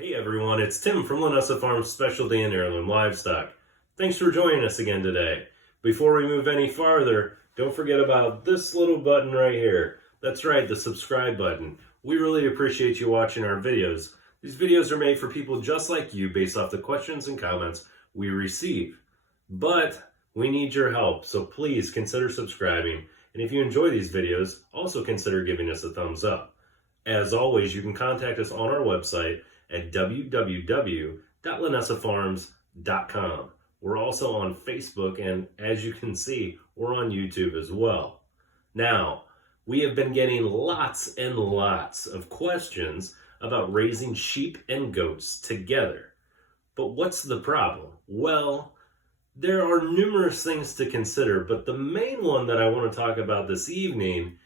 Hey everyone, it's Tim from Linessa Farms Specialty and Heirloom Livestock. Thanks for joining us again today. Before we move any farther, don't forget about this little button right here. That's right, the subscribe button. We really appreciate you watching our videos. These videos are made for people just like you based off the questions and comments we receive. But we need your help, so please consider subscribing. And if you enjoy these videos, also consider giving us a thumbs up. As always, you can contact us on our website at www.linessafarms.com. We're also on Facebook, and as you can see, we're on YouTube as well. Now, we have been getting lots and lots of questions about raising sheep and goats together. But what's the problem? Well, there are numerous things to consider, but the main one that I want to talk about this evening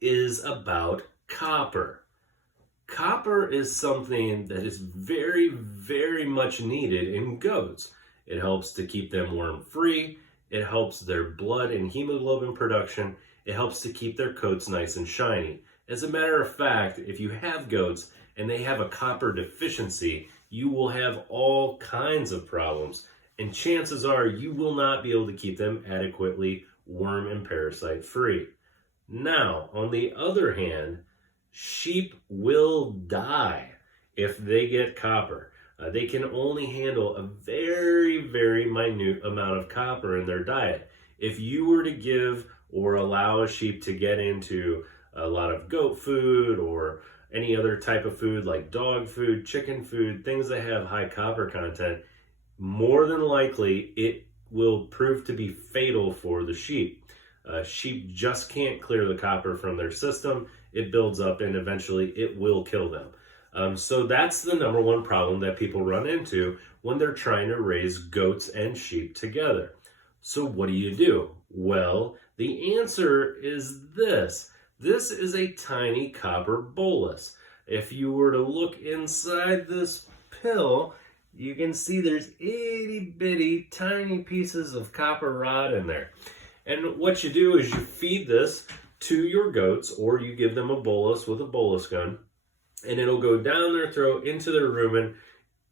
is about copper. Copper is something that is very, very much needed in goats. It helps to keep them worm-free. It helps their blood and hemoglobin production. It helps to keep their coats nice and shiny. As a matter of fact, if you have goats and they have a copper deficiency, you will have all kinds of problems. And chances are you will not be able to keep them adequately worm and parasite free. Now, on the other hand, sheep will die if they get copper. They can only handle a very, very minute amount of copper in their diet. If you were to give or allow a sheep to get into a lot of goat food or any other type of food like dog food, chicken food, things that have high copper content, more than likely it will prove to be fatal for the sheep. Sheep just can't clear the copper from their system. It builds up and eventually it will kill them. So that's the number one problem that people run into when they're trying to raise goats and sheep together. So what do you do? Well, the answer is this. This is a tiny copper bolus. If you were to look inside this pill, you can see there's itty bitty tiny pieces of copper rod in there. And what you do is you feed this to your goats, or you give them a bolus with a bolus gun, and it'll go down their throat into their rumen.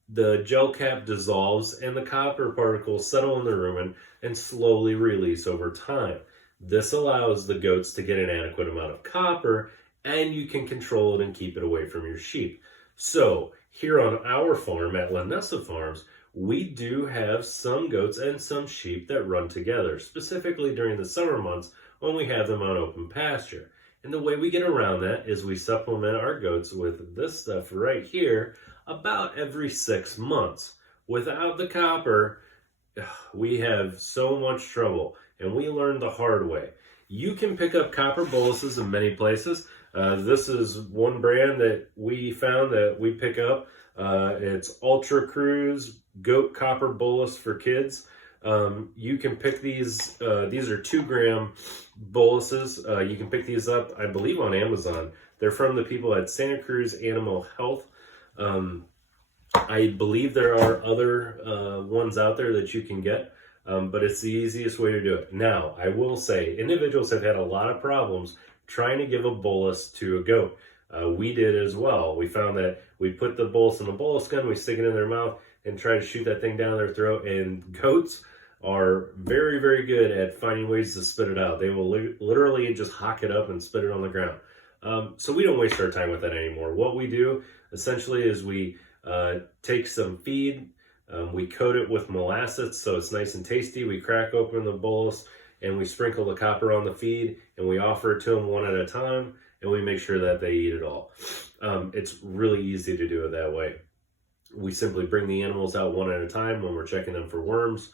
The gel cap dissolves and the copper particles settle in the rumen and slowly release over time. This allows the goats to get an adequate amount of copper, and you can control it and keep it away from your sheep. So here on our farm at Linessa Farms, we do have some goats and some sheep that run together, specifically during the summer months when we have them on open pasture. And the way we get around that is we supplement our goats with this stuff right here about every 6 months. Without the copper, we have so much trouble, and we learned the hard way. You can pick up copper boluses in many places. This is one brand that we found that we pick up. It's Ultra Cruise Goat Copper Bolus for kids. You can pick these are 2 gram boluses. You can pick these up, I believe, on Amazon. They're from the people at Santa Cruz Animal Health. I believe there are other ones out there that you can get, but it's the easiest way to do it. Now, I will say, individuals have had a lot of problems trying to give a bolus to a goat. We did as well. We found that we put the bolus in the bolus gun, we stick it in their mouth, and try to shoot that thing down their throat, and goats are very, very good at finding ways to spit it out. They will literally just hock it up and spit it on the ground. So we don't waste our time with that anymore. What we do essentially is we take some feed, we coat it with molasses so it's nice and tasty. We crack open the bolus and we sprinkle the copper on the feed, and we offer it to them one at a time, and we make sure that they eat it all. It's really easy to do it that way. We simply bring the animals out one at a time when we're checking them for worms.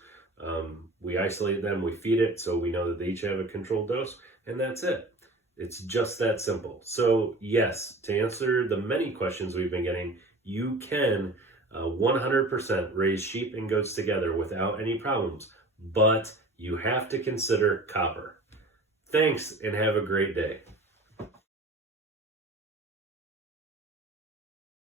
We isolate them, we feed it, so we know that they each have a controlled dose, and that's it. It's just that simple. So yes, to answer the many questions we've been getting, you can 100% raise sheep and goats together without any problems, but you have to consider copper. Thanks, and have a great day.